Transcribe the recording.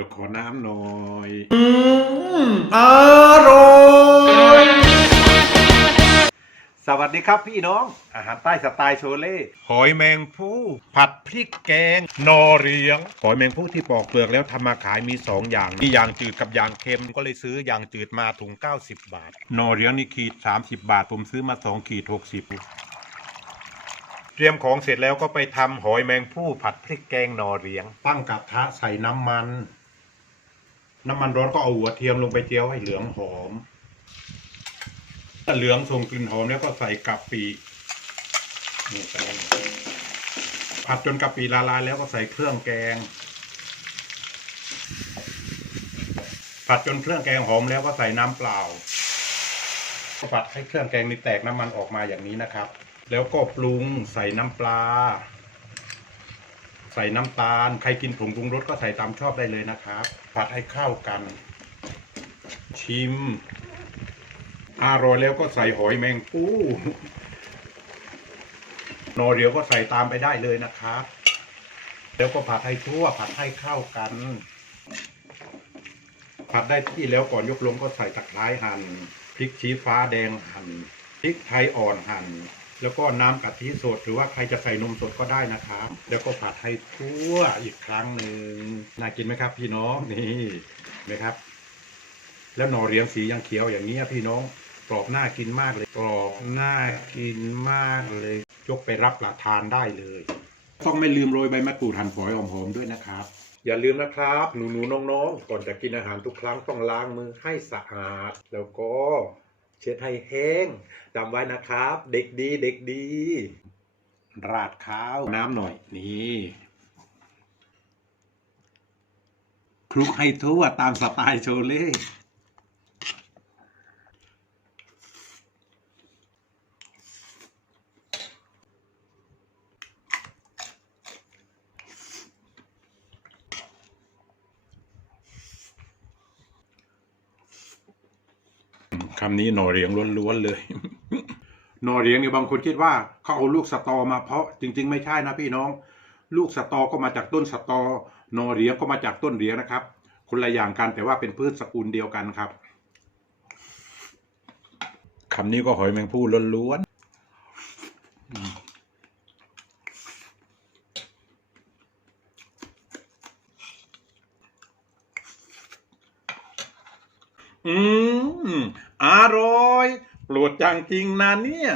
ดี๋ยวขอน้ำหน่อยอร่อยสวัสดีครับพี่น้อง อาหารใต้สไตล์โชเล่หอยแมงผู้ผัดพริกแกงนอเรียง หอยแมงผู้ที่ปอกเปลือกแล้วทำมาขายมี 2 อย่างมีอย่างจืดกับอย่างเค็มก็เลยซื้ออย่างจืดมาถุง 90 บาท นอเรียงนี่ขีด 30 บาท ผมซื้อมา 2 ขีด 60เตรียมของเสร็จแล้วก็ไปทำหอยแมงผู้ผัดพริกแกงนอเรียง ตั้งกระทะใส่น้ำมัน น้ำมันร้อนก็เอาหัวเทียมลงไปเจียวให้เหลืองหอมถ้าเหลืองส่งกลิ่นหอมแล้วก็ใส่กะปินี่ใส่ผัดจนกะปิละลายแล้วก็ใส่เครื่องแกง ผัดจนเครื่องแกงหอมแล้วก็ใส่น้ำเปล่าผัดให้เครื่องแกงนี่แตกน้ำมันออกมาอย่างนี้นะครับ แล้วก็ปรุงใส่น้ำปลา ใส่น้ำตาล ใครกินผงปรุงรสก็ใส่ตามชอบได้เลยนะครับผัดให้เข้ากัน ชิมอร่อยแล้วก็ใส่หอยแมงปูนอเดียวก็ใส่ตามไปได้เลยนะครับ แล้วก็ผัดให้ทั่วผัดให้เข้ากัน ผัดได้ที่แล้วก่อนยกลงก็ใส่ตะไคร้หั่นพริกชี้ฟ้าแดงหั่นพริกไทยอ่อนหั่น แล้วก็น้ำกะทิสดหรือว่าใครจะใส่นมสดก็ได้นะครับ แล้วก็ผัดให้ทั่วอีกครั้งหนึ่งน่ากินไหมครับ พี่น้องนี่เห็นไหมครับ แล้วหน่อเรียงสียังเขียวอย่างนี้ยพี่น้องกรอบน่ากินมากเลยกรอบน่ากินมากเลยยกไปรับประทานได้เลย ต้องไม่ลืมโรยใบมะกรูดหั่นฝอยหอมๆด้วยนะครับ อย่าลืมนะครับหนูๆน้องๆ ก่อนจะกินอาหารทุกครั้งต้องล้างมือให้สะอาด แล้วก็ เช็ดให้แห้งจำไว้นะครับ เด็กดีเด็กดี ราดข้าวน้ำหน่อย นี่คลุกให้ทั่วตามสไตล์โชเล่ คำนี้หน่อเรียงล้วนๆเลย หน่อเรียงเนี่ยบางคนคิดว่าเขาเอาลูกสตอมาเพาะจริง ๆ ไม่ใช่นะพี่น้อง ลูกสตอก็มาจากต้นสตอหน่อเรียงก็มาจากต้นเรียงนะครับ คนละอย่างกันแต่ว่าเป็นพืชสกุลเดียวกันครับคำนี้ก็หอยแมงผู้ล้วนๆ อืมอร่อยโปรดจังจริงนะเนี่ย